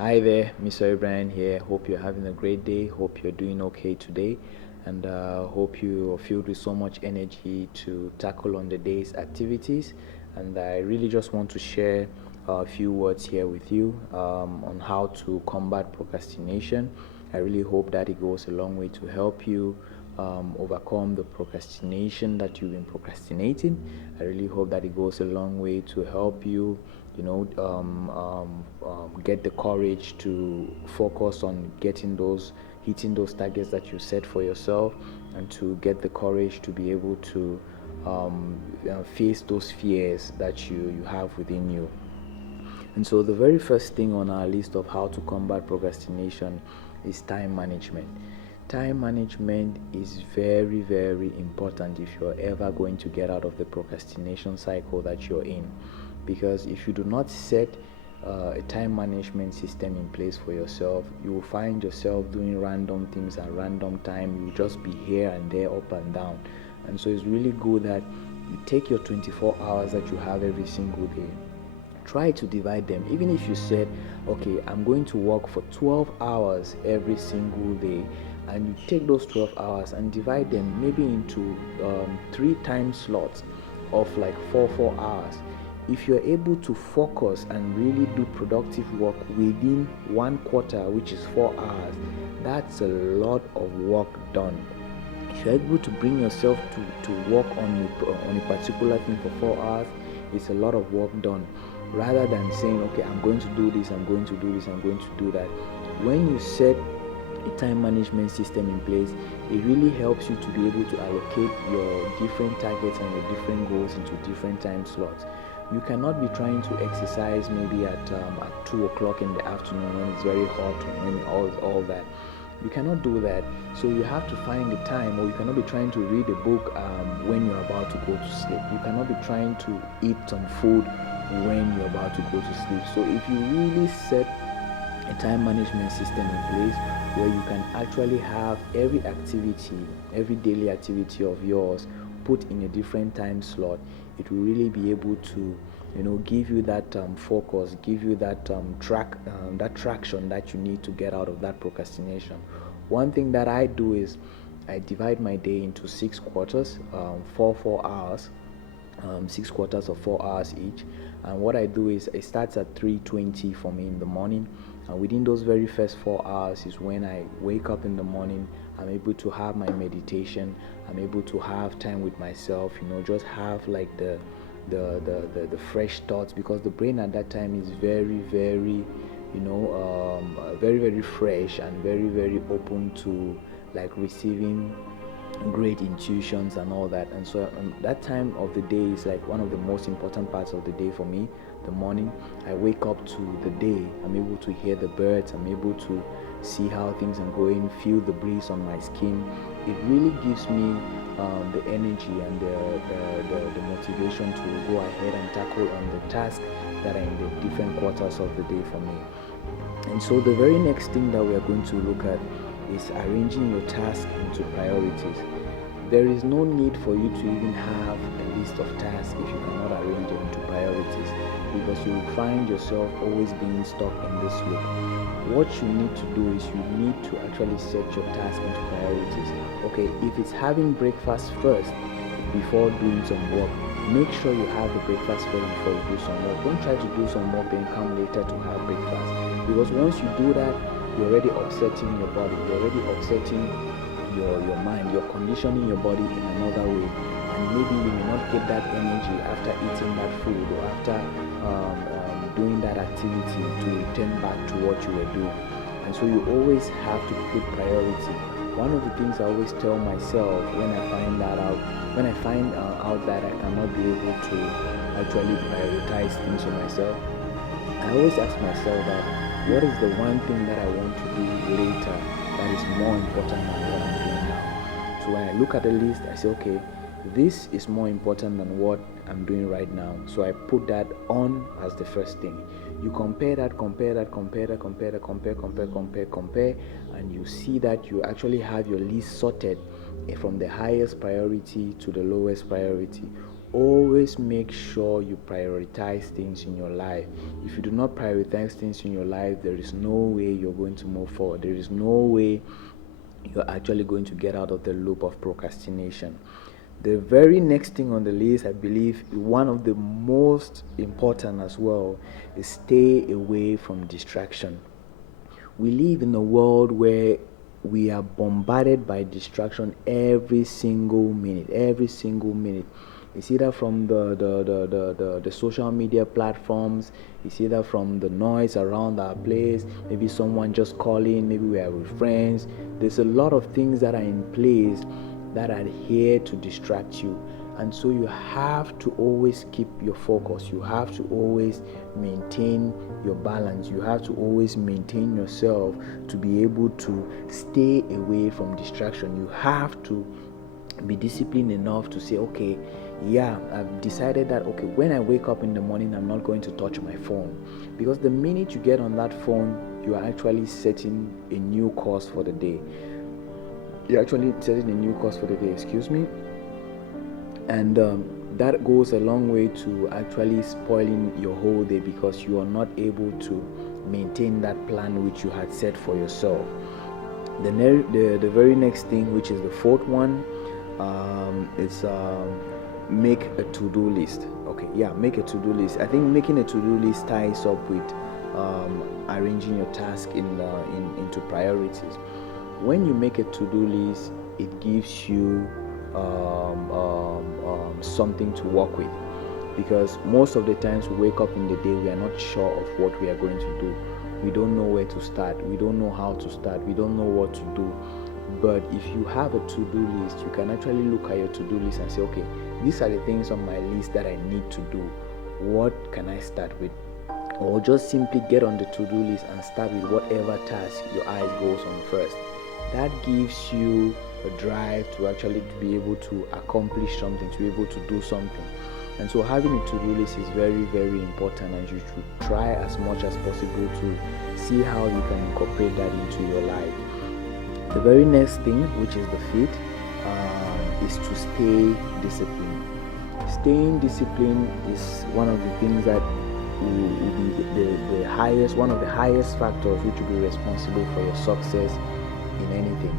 Hi there, Mr. Ibrahim here. Hope you're having a great day. Hope you're doing okay today, and hope you are filled with so much energy to tackle on the day's activities. And I really just want to share a few words here with you on how to combat procrastination. I really hope that it goes a long way to help you overcome the procrastination that you've been procrastinating. I really hope that it goes a long way to help you, get the courage to focus on hitting those targets that you set for yourself, and to get the courage to be able to face those fears that you have within you. And so, the very first thing on our list of how to combat procrastination is time management. Time management is very, very important if you're ever going to get out of the procrastination cycle that you're in. Because if you do not set a time management system in place for yourself, you will find yourself doing random things at random time. You will just be here and there, up and down. And so it's really good that you take your 24 hours that you have every single day, try to divide them. Even if you said, okay, I'm going to work for 12 hours every single day, and you take those 12 hours and divide them maybe into 3 time slots of like 4 hours. If you're able to focus and really do productive work within 1 quarter, which is 4 hours, that's a lot of work done. If you're able to bring yourself to work on a particular thing for 4 hours, it's a lot of work done. Rather than saying, okay, I'm going to do this, I'm going to do this, I'm going to do that. When you set a time management system in place, it really helps you to be able to allocate your different targets and your different goals into different time slots. You cannot be trying to exercise maybe at 2 o'clock in the afternoon when it's very hot, when all that. You cannot do that. So you have to find the time, or you cannot be trying to read a book when you're about to go to sleep. You cannot be trying to eat some food when you're about to go to sleep. So if you really set a time management system in place where you can actually have every activity, every daily activity of yours put in a different time slot, it will really be able to give you that focus, give you that that traction that you need to get out of that procrastination. One thing that I do is I divide my day into 6 quarters, 4 hours, 6 quarters of 4 hours each. And what I do is it starts at 3:20 for me in the morning, and within those very first 4 hours is when I wake up in the morning. I'm able to have my meditation, I'm able to have time with myself, just have like the fresh thoughts, because the brain at that time is very, very very, very fresh and very, very open to like receiving great intuitions and all that. And so that time of the day is like one of the most important parts of the day for me. The morning, I wake up to the day, I'm able to hear the birds, I'm able to see how things are going, feel the breeze on my skin. It really gives me the energy and the motivation to go ahead and tackle on the task that are in the different quarters of the day for me. And so the very next thing that we are going to look at is arranging your task into priorities. There is no need for you to even have a list of tasks if you cannot arrange them into priorities, because you will find yourself always being stuck in this loop. What you need to do is you need to actually set your task into priorities. Okay, if it's having breakfast first before doing some work, make sure you have the breakfast first before you do some work. Don't try to do some work then come later to have breakfast, because once you do that, you're already upsetting your body, you're already upsetting your mind, you're conditioning your body in another way, and maybe you may not get that energy after eating that food or after doing that activity to return back to what you were doing. And so you always have to put priority. One of the things I always tell myself when I find out that I cannot be able to actually prioritize things for myself, I always ask myself that what is the one thing that I want to do later that is more important than what I'm doing now. So when I look at the list, I say, okay, this is more important than what I'm doing right now. So I put that on as the first thing. You compare, and you see that you actually have your list sorted from the highest priority to the lowest priority. always make sure you prioritize things in your life. If you do not prioritize things in your life, there is no way you're going to move forward. There is no way you're actually going to get out of the loop of procrastination. The very next thing on the list, I believe one of the most important as well, is stay away from distraction. We live in a world where we are bombarded by distraction every single minute. Every single minute. It's either from the social media platforms, it's either from the noise around our place, maybe someone just calling, maybe we are with friends. There's a lot of things that are in place that are here to distract you. And so you have to always keep your focus. You have to always maintain your balance. You have to always maintain yourself to be able to stay away from distraction. You have to be disciplined enough to say, okay, yeah, I've decided that, okay, when I wake up in the morning, I'm not going to touch my phone. Because the minute you get on that phone, you are actually setting a new course for the day. You're actually setting a new course for the day, and that goes a long way to actually spoiling your whole day, because you are not able to maintain that plan which you had set for yourself. The very next thing, which is the fourth one, is make a to-do list. Okay, yeah, make a to-do list. I think making a to-do list ties up with arranging your task into priorities. When you make a to-do list, it gives you something to work with, because most of the times we wake up in the day, we are not sure of what we are going to do. We don't know where to start, we don't know how to start, we don't know what to do. But if you have a to-do list, you can actually look at your to-do list and say, okay, these are the things on my list that I need to do. What can I start with? Or just simply get on the to-do list and start with whatever task your eyes goes on first. That gives you a drive to actually be able to accomplish something, to be able to do something. And so having a to-do list is very, very important, and you should try as much as possible to see how you can incorporate that into your life. The very next thing, which is the fifth, is to stay disciplined. Staying disciplined is one of the things that will be the highest, one of the highest factors which will be responsible for your success in anything.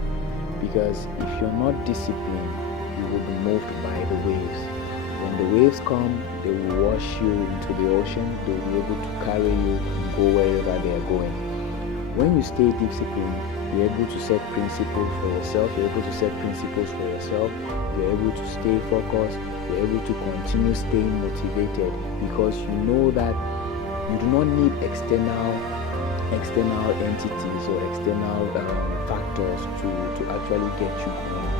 Because if you're not disciplined, you will be moved by the waves. When the waves come, they will wash you into the ocean. They will be able to carry you and go wherever they are going. When you stay disciplined, you're able to set principles for yourself. You're able to set principles for yourself. You're able to stay focused. You're able to continue staying motivated, because you know that you do not need external entities or external factors to actually get you going.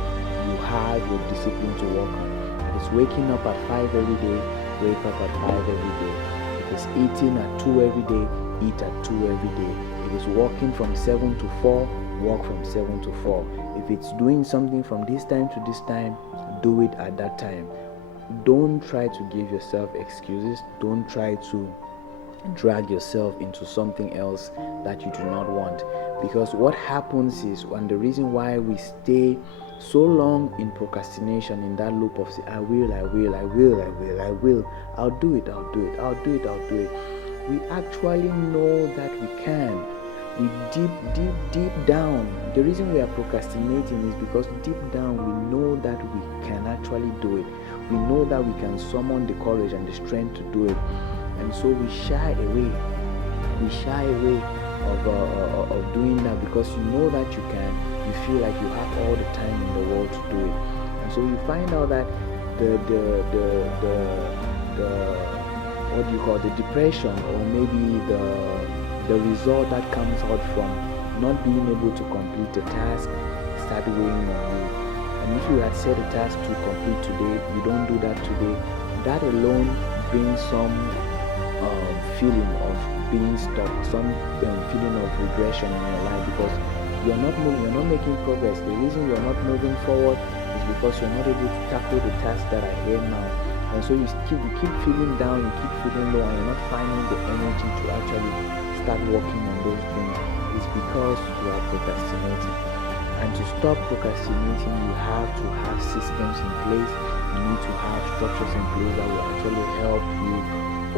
You have your discipline to work on. If it's waking up at 5 every day, wake up at 5 every day. If it's eating at 2 every day, eat at 2 every day. If it's walking from 7 to 4, walk from 7 to 4. If it's doing something from this time to this time, do it at that time. Don't try to give yourself excuses. Don't try to drag yourself into something else that you do not want, because what happens is, and the reason why we stay so long in procrastination, in that loop of say, I'll do it, we actually know that we can. We deep down, the reason we are procrastinating is because deep down we know that we can actually do it. We know that we can summon the courage and the strength to do it. And so we shy away of doing that, because you know that you can. You feel like you have all the time in the world to do it. And so you find out that the depression, or maybe the result that comes out from not being able to complete the task start weighing on you. And if you had set a task to complete today, you don't do that today, that alone brings some feeling of being stuck, some feeling of regression in your life, because you're not moving, you're not making progress. The reason you're not moving forward is because you're not able to tackle the tasks that are here now. And so you keep feeling down, you keep feeling low, and you're not finding the energy to actually start working on those things. It's because you are procrastinating. And to stop procrastinating, you have to have systems in place. You need to have structures in place that will actually help you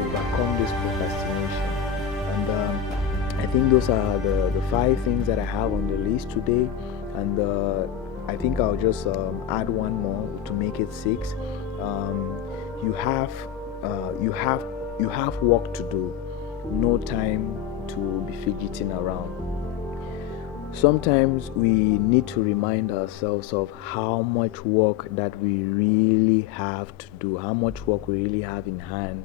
overcome this procrastination. And I think those are the 5 things that I have on the list today. And I think I'll just add one more to make it 6. You have work to do, no time to be fidgeting around. Sometimes we need to remind ourselves of how much work that we really have to do, how much work we really have in hand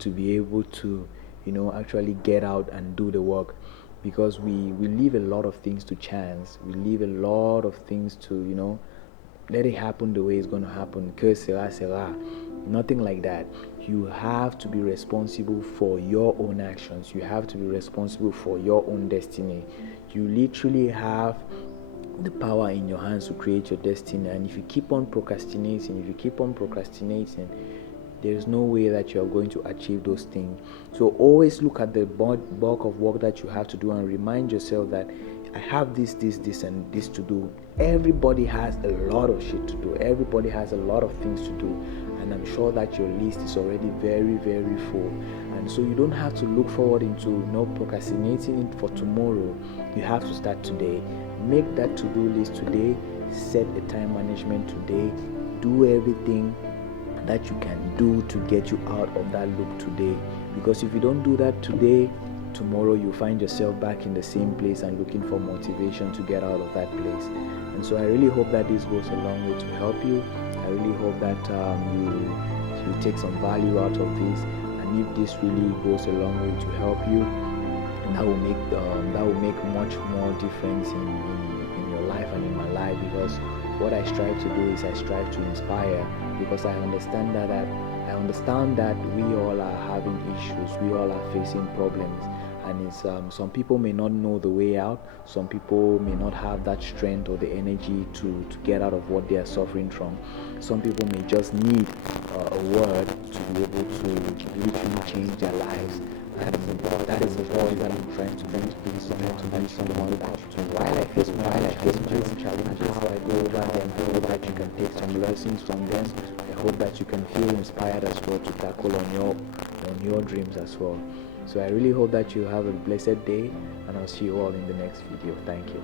to be able to, actually get out and do the work. Because we leave a lot of things to chance. We leave a lot of things to, let it happen the way it's going to happen. Que sera, sera. Nothing like that. You have to be responsible for your own actions. You have to be responsible for your own destiny. You literally have the power in your hands to create your destiny. And if you keep on procrastinating, there's no way that you're going to achieve those things. So always look at the bulk of work that you have to do and remind yourself that I have this, and this to do. Everybody has a lot of shit to do. Everybody has a lot of things to do. And I'm sure that your list is already very, very full. And so you don't have to look forward into procrastinating it for tomorrow. You have to start today. Make that to-do list today. Set a time management today. Do everything that you can do to get you out of that loop today. Because if you don't do that today, tomorrow you find yourself back in the same place and looking for motivation to get out of that place. And so I really hope that this goes a long way to help you. I really hope that you take some value out of this. And if this really goes a long way to help you, that will make much more difference in your life and in my life. Because what I strive to do is I strive to inspire. Because I understand that we all are having issues, we all are facing problems, and it's some people may not know the way out. Some people may not have that strength or the energy to get out of what they are suffering from. Some people may just need a word to be able to literally change their lives. And that is the voice that I'm trying to bring to someone that while I face my own challenges, how I go over them, I hope that you can take some lessons from them. I hope that you can feel inspired as well to tackle on your dreams as well. So I really hope that you have a blessed day, and I'll see you all in the next video. Thank you.